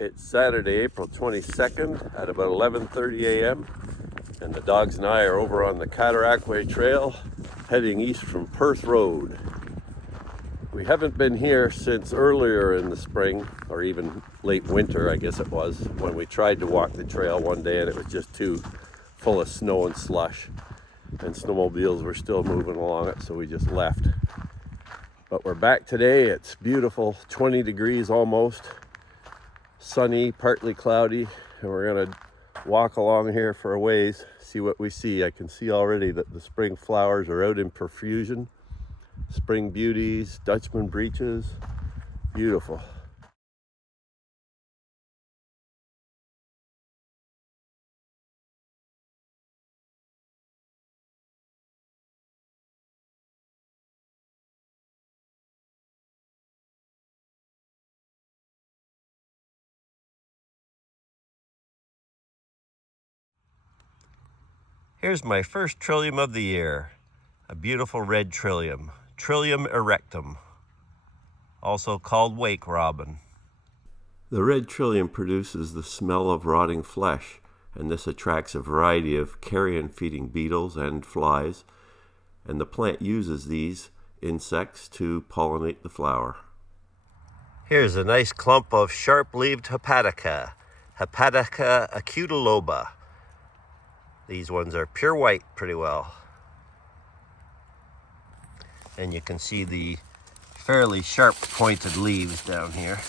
It's Saturday, April 22nd at about 11:30 a.m. and the dogs and I are over on the Cataraqui Trail heading east from Perth Road. We haven't been here since earlier in the spring, or even late winter I guess it was, when we tried to walk the trail one day and it was just too full of snow and slush and snowmobiles were still moving along it, so we just left. But we're back today. It's beautiful, 20 degrees almost, sunny, partly cloudy, and we're gonna walk along here for a ways, see what we see. I can see already that the spring flowers are out in profusion. Spring beauties, Dutchman breeches, beautiful. Here's my first trillium of the year, a beautiful red trillium, Trillium erectum, also called wake robin. The red trillium produces the smell of rotting flesh, and this attracts a variety of carrion-feeding beetles and flies, and the plant uses these insects to pollinate the flower. Here's a nice clump of sharp-leaved hepatica, Hepatica acutuloba. These ones are pure white pretty well. And you can see the fairly sharp pointed leaves down here.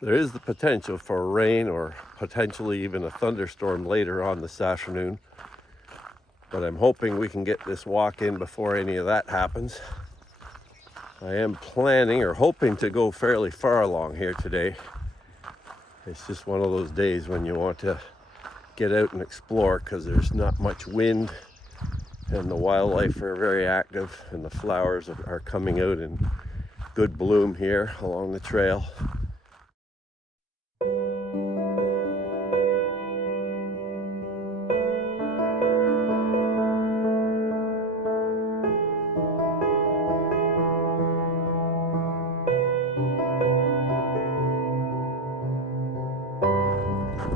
There is the potential for rain or potentially even a thunderstorm later on this afternoon. But I'm hoping we can get this walk in before any of that happens. I am planning or hoping to go fairly far along here today. It's just one of those days when you want to get out and explore because there's not much wind and the wildlife are very active and the flowers are coming out in good bloom here along the trail.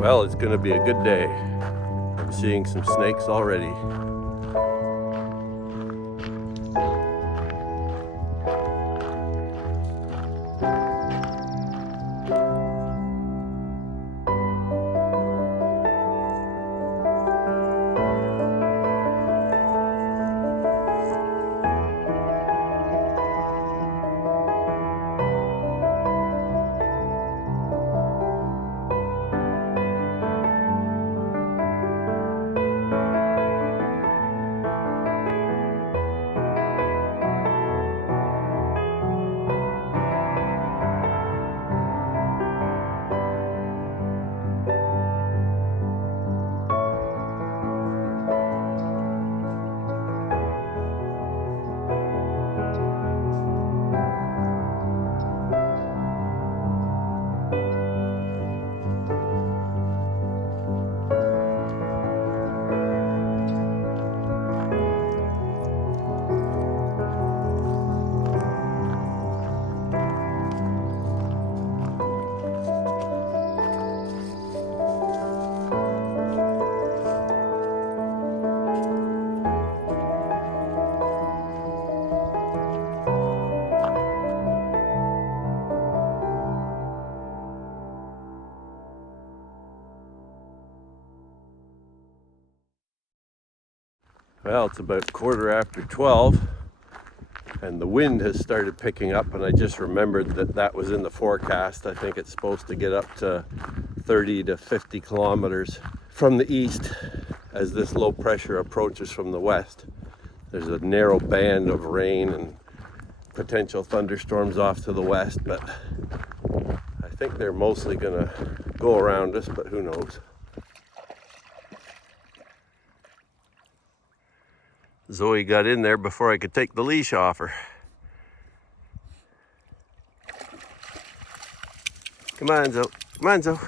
Well, it's going to be a good day. I'm seeing some snakes already. Well, it's about 12:15 and the wind has started picking up, and I just remembered that was in the forecast. I think it's supposed to get up to 30 to 50 kilometers from the east as this low pressure approaches from the west. There's a narrow band of rain and potential thunderstorms off to the west, but I think they're mostly gonna go around us, but who knows. Zoe got in there before I could take the leash off her. Come on, Zoe. Come on, Zoe.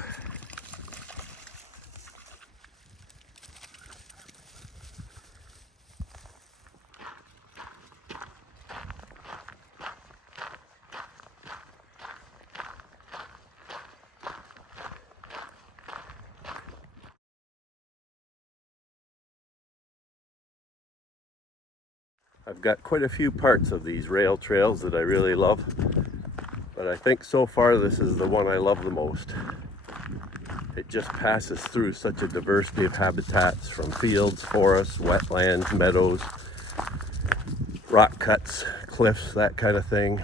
I've got quite a few parts of these rail trails that I really love, but I think so far this is the one I love the most. It just passes through such a diversity of habitats, from fields, forests, wetlands, meadows, rock cuts, cliffs, that kind of thing.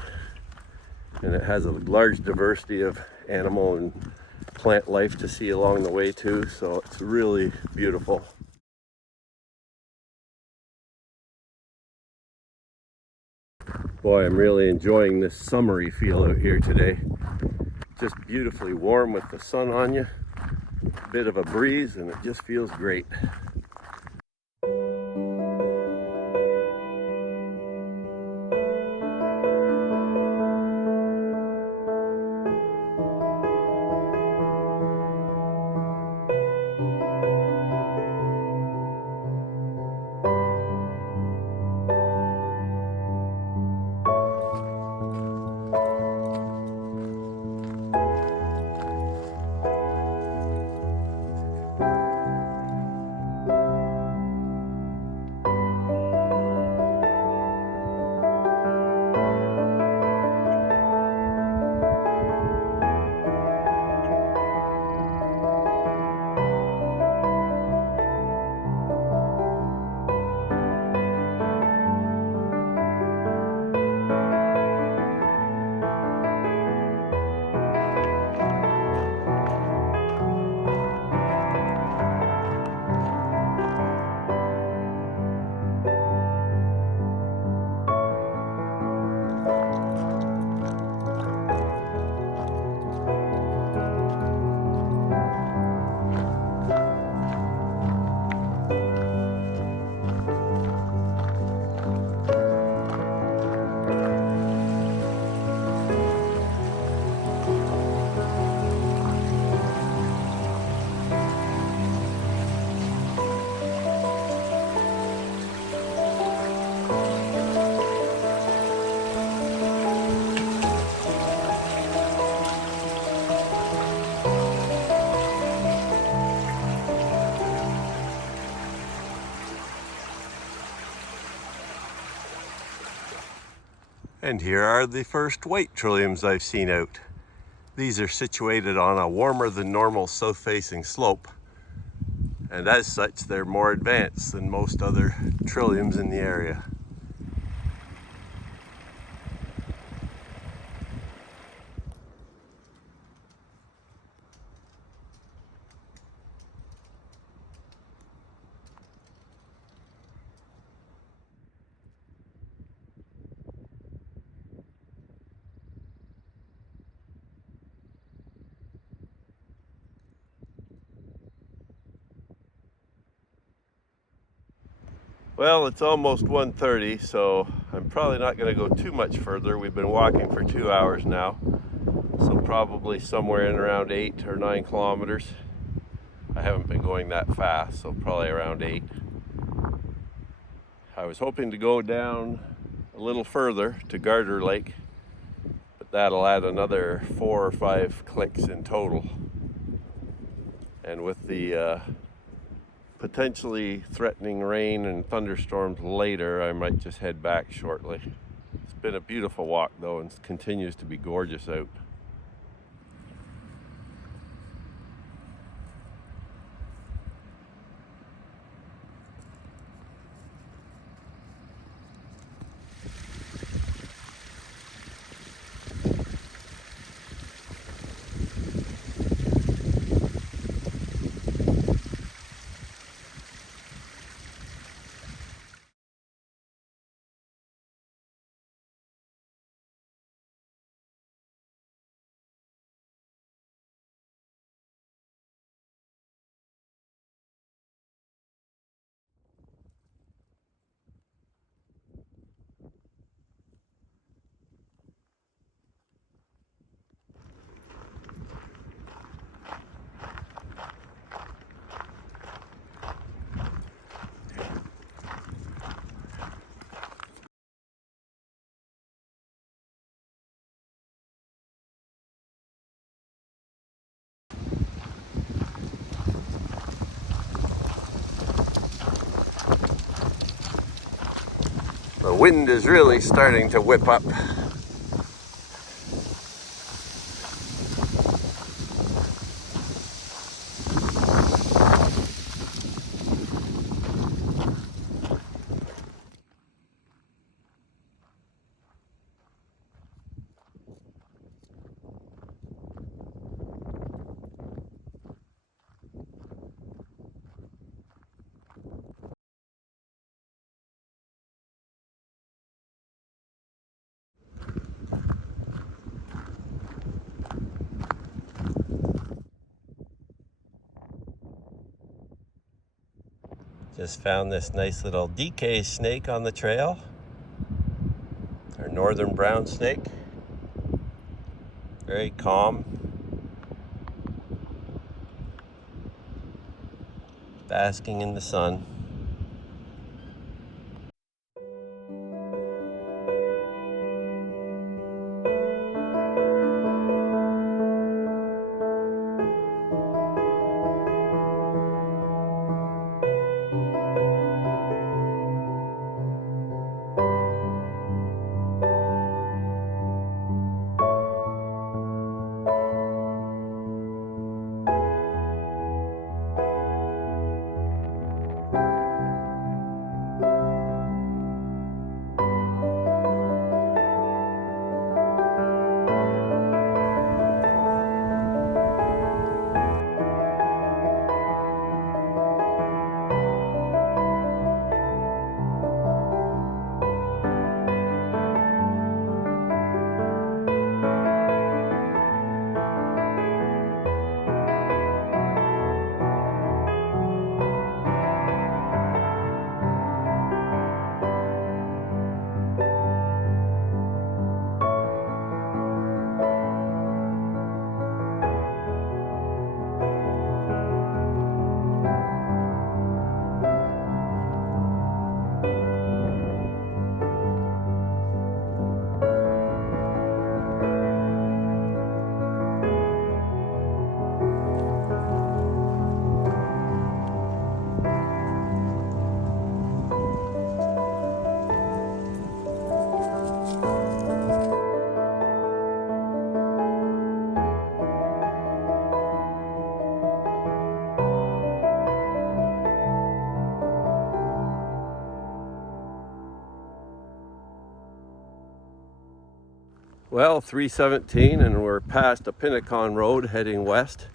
And it has a large diversity of animal and plant life to see along the way too, so it's really beautiful. Boy, I'm really enjoying this summery feel out here today. Just beautifully warm with the sun on you, a bit of a breeze, and it just feels great. And here are the first white trilliums I've seen out. These are situated on a warmer than normal south-facing slope, and as such they're more advanced than most other trilliums in the area. Well, it's almost 1:30, so I'm probably not going to go too much further. We've been walking for 2 hours now, so probably somewhere in around 8 or 9 kilometers. I haven't been going that fast, so probably around 8. I was hoping to go down a little further to Cataraqui Lake, but that'll add another 4 or 5 clicks in total. And with the potentially threatening rain and thunderstorms later, I might just head back shortly. It's been a beautiful walk though, and it continues to be gorgeous out. wind is really starting to whip up. Just found this nice little DK snake on the trail. Our northern brown snake. Very calm. Basking in the sun. Well, 3:17 and we're past Apinacon Road heading west.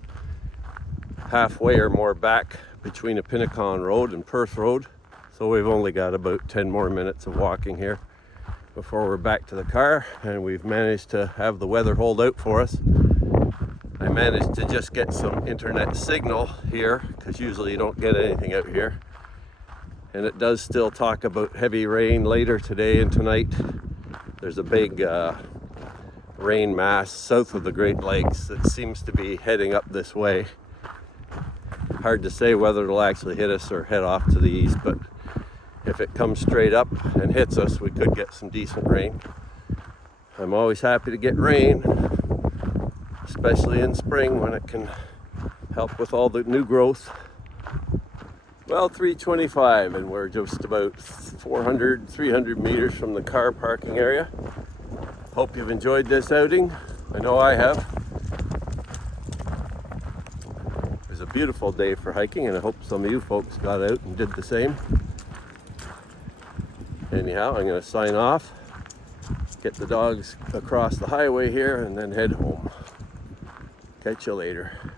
Halfway or more back between Apinacon Road and Perth Road. So we've only got about 10 more minutes of walking here before we're back to the car, and we've managed to have the weather hold out for us. I managed to just get some internet signal here because usually you don't get anything out here. And it does still talk about heavy rain later today and tonight. There's a big rain mass south of the Great Lakes that seems to be heading up this way. Hard to say whether it'll actually hit us or head off to the east, but if it comes straight up and hits us, we could get some decent rain. I'm always happy to get rain, especially in spring when it can help with all the new growth. Well, 3:25 and we're just about 300 meters from the car parking area. Hope you've enjoyed this outing. I know I have. It was a beautiful day for hiking, and I hope some of you folks got out and did the same. Anyhow, I'm going to sign off, get the dogs across the highway here, and then head home. Catch you later.